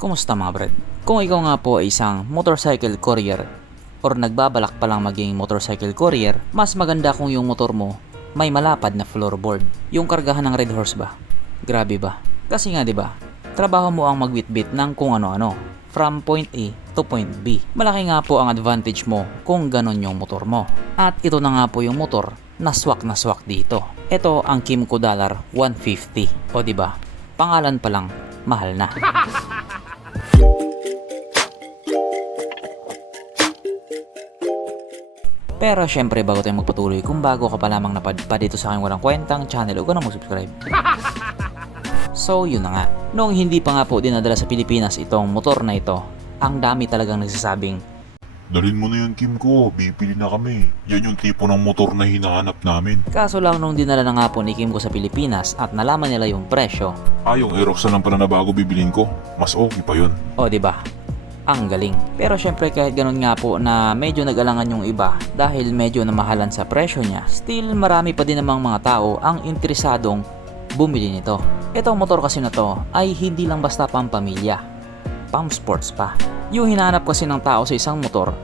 Kumusta mga brad? Kung ikaw nga po ay isang motorcycle courier or nagbabalak pa lang maging motorcycle courier, mas maganda kung yung motor mo may malapad na floorboard. Yung kargahan ng Red Horse ba? Grabe ba? Kasi nga 'di ba? Trabaho mo ang magbitbit ng kung ano-ano from point A to point B. Malaki nga po ang advantage mo kung ganon yung motor mo. At ito na nga po yung motor na swak dito. Ito ang Kymco Dollar 150. O 'di ba? Pangalan pa lang mahal na. Pero syempre bago tayo magpatuloy, kung bago ka pa lamang napadpad dito sa aking walang kwentang channel, huwag na mag-subscribe. So yun na nga, noong hindi pa nga po dinadala sa Pilipinas itong motor na ito, ang dami talagang nagsasabing, Dalhin mo na yun, Kim ko. Bibili na kami. Yan yung tipo ng motor na hinahanap namin. kaso lang nung dinala na nga po ni Kymco sa Pilipinas at nalaman nila yung presyo, Yung Aerox na lang pala na bago bibilin ko. Mas okay pa yun. o di ba? Ang galing. Pero syempre kahit ganun nga po na medyo nag-alangan yung iba dahil medyo namahalan sa presyo niya, still marami pa din namang mga tao ang interesadong bumili nito. Itong motor kasi na to ay hindi lang basta pampamilya, pang sports pa. Yung hinahanap kasi ng tao sa isang motor,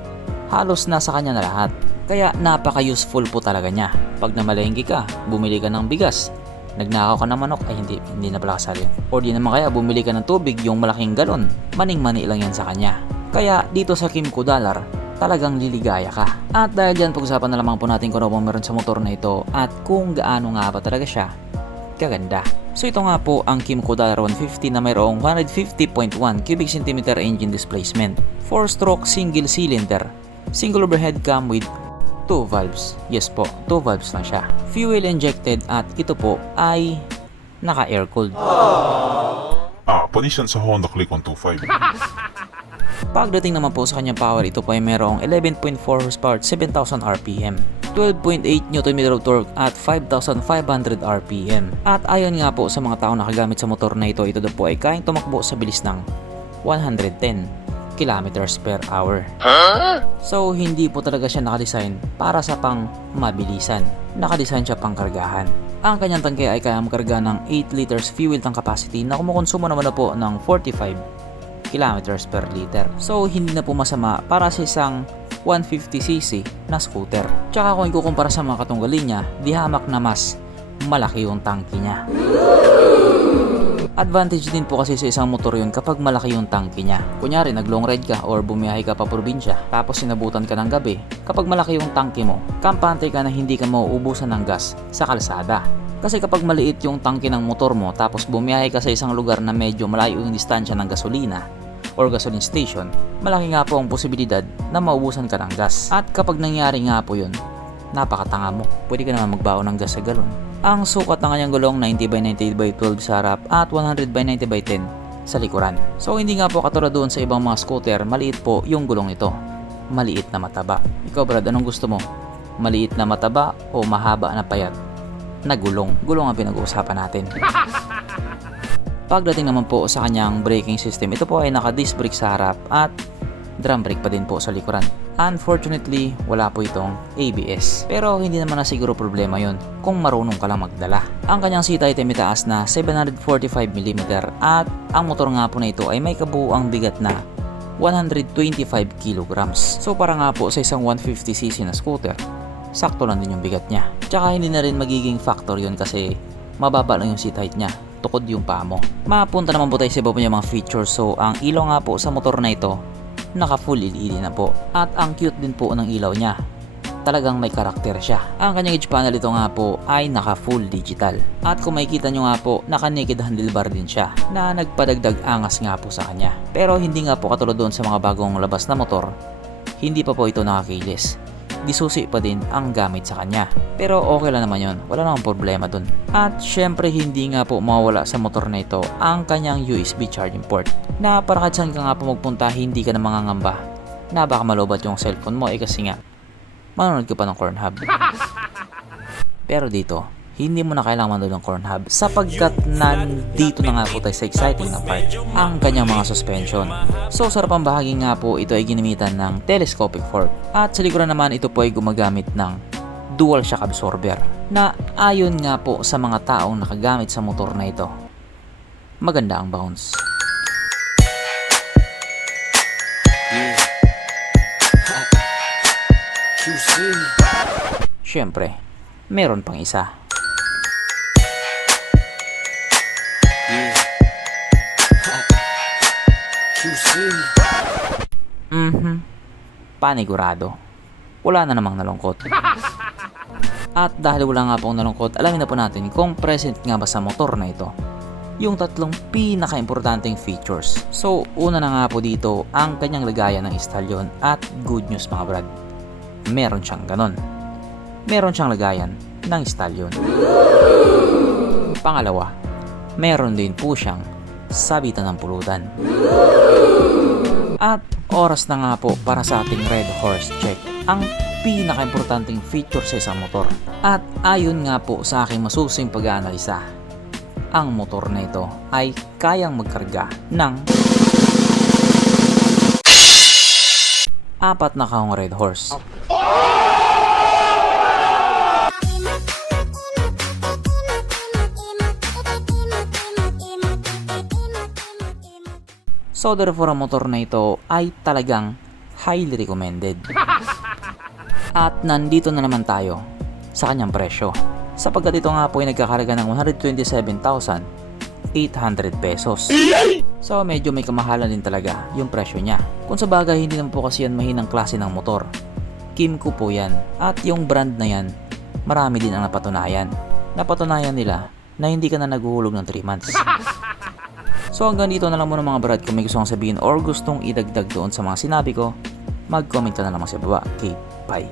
halos nasa kanya na lahat. Kaya napaka-useful po talaga niya. Pag namalengke ka, bumili ka ng bigas, nagnakaw ka ng manok, ay hindi na pala kasali. O di naman kaya bumili ka ng tubig, yung malaking galon, maning-mani lang yan sa kanya. Kaya dito sa Kymco Dollar, talagang liligaya ka. At dahil dyan, pag-usapan na lamang po natin kung ano pong meron sa motor na ito at kung gaano nga ba talaga siya kaganda. So ito nga po ang Kymco Dollar 150 na mayroong 150.1 cubic centimeter engine displacement, 4-stroke single cylinder, single overhead cam with 2 valves. Yes po, 2 valves lang siya. Fuel injected at ito po ay naka-air cooled. Panis yan sa Honda Click 125. Pagdating naman po sa kanyang power, ito po ay mayroong 11.4 horsepower at 7,000 RPM, 12.8 Nm of torque at 5,500 RPM. At ayon nga po sa mga tao nakagamit sa motor na ito daw po ay kayang tumakbo sa bilis ng 110 kilometers per hour. So hindi po talaga siya nakadesign para sa pang mabilisan. Nakadesign siya pang kargahan. Ang kanyang tangke ay kaya makarga ng 8 liters fuel tank capacity na kumukonsumo naman na po ng 45 kilometers per liter. So hindi na po masama para sa isang 150cc na scooter. Tsaka kung ikukumpara sa mga katunggalin niya, di hamak na mas malaki yung tangke niya. Advantage din po kasi sa isang motor yun kapag malaki yung tangke niya. Kunyari nag long ride ka or bumiyahe ka pa probinsya tapos sinabutan ka ng gabi, kapag malaki yung tangke mo, kampante ka na hindi ka mauubusan ng gas sa kalsada. Kasi kapag maliit yung tangke ng motor mo tapos bumiyahe ka sa isang lugar na medyo malayo yung distansya ng gasolina or gasoline station, malaki nga po ang posibilidad na maubusan ka ng gas. At kapag nangyari nga po yun, napakatanga mo. Pwede ka naman magbaon ng gas sa galon. Ang sukat ng kanyang gulong 90/90/12 sa harap at 100/90/10 sa likuran. So hindi nga po katulad doon sa ibang mga scooter, maliit po yung gulong nito. Maliit na mataba. Ikaw Brad, anong gusto mo? Maliit na mataba o mahaba na payat na gulong? Gulong ang pinag-uusapan natin. Pagdating naman po sa kanyang braking system, ito po ay naka-disc brake sa harap at drum brake pa din po sa likuran. Unfortunately, wala po itong ABS. Pero hindi naman na siguro problema yon kung marunong ka lang magdala. Ang kanyang seat height ay mataas na 745mm at ang motor nga po na ito ay may kabuuang bigat na 125 kg. So para nga po sa isang 150cc na scooter, sakto lang din yung bigat niya. Tsaka hindi na rin magiging factor yon kasi mababa lang yung seat height niya, tukod yung paa mo. Mapunta naman po tayo sa iba po niya mga features. So ang ilaw nga po sa motor na ito, naka full LED na po. At ang cute din po ng ilaw niya. Talagang may karakter siya. Ang kanyang edge panel ito nga po ay naka full digital. At kung makikita nyo nga po, naka naked handlebar din siya na nagpadagdag angas nga po sa kanya. Pero hindi nga po katulad doon sa mga bagong labas na motor, hindi pa po ito nakakilis. Disusi pa din ang gamit sa kanya. Pero okay lang naman yun, wala namang problema dun. At syempre hindi nga po mawawala sa motor na ito ang kanyang USB charging port, na para kahit saan ka nga po magpunta hindi ka na mangangamba na baka malobat yung cellphone mo kasi nga manonood ka pa ng Cornhub. Pero dito, hindi mo na kailangan manood ng Cornhub sapagkat nandito na nga po tayo sa exciting na part, ang kanyang mga suspension. So sa harapang bahagi nga po, ito ay ginamitan ng telescopic fork at sa likuran naman ito po ay gumagamit ng dual shock absorber na ayon nga po sa mga taong nakagamit sa motor na ito, maganda ang bounce. Syempre, meron pang isa. Panigurado. Wala na namang nalungkot. At dahil wala nga pong nalungkot, alamin na po natin kung present nga ba sa motor na ito yung tatlong pinaka-importanting features. So, una na nga po dito ang kanyang lagayan ng istalyon at good news mga brad. Meron siyang ganon. Meron siyang lagayan ng istalyon. Pangalawa, meron din po siyang sabitan ng pulutan. At oras na nga po para sa ating Red Horse Check, ang pinaka-importanting feature sa isang motor. At ayon nga po sa aking masusing pag-aanalisa, ang motor na ito ay kayang magkarga ng 4 na kahong Red Horse. So therefore ang motor na ito ay talagang highly recommended. At nandito na naman tayo sa kanyang presyo. Sapagkat ito nga po ay nagkakarga ng 127,800 pesos. So medyo may kamahalan din talaga yung presyo niya. Kung sa bagay hindi naman po kasi yan mahinang klase ng motor. Kymco po yan. At yung brand na yan, marami din ang napatunayan. Napatunayan nila na hindi ka na naghuhulog ng 3 months. So hanggang dito na lang muna mga brad. Kung may gusto kong sabihin or gustong idagdag doon sa mga sinabi ko, mag-comment ka na lang sa baba. Okay, bye.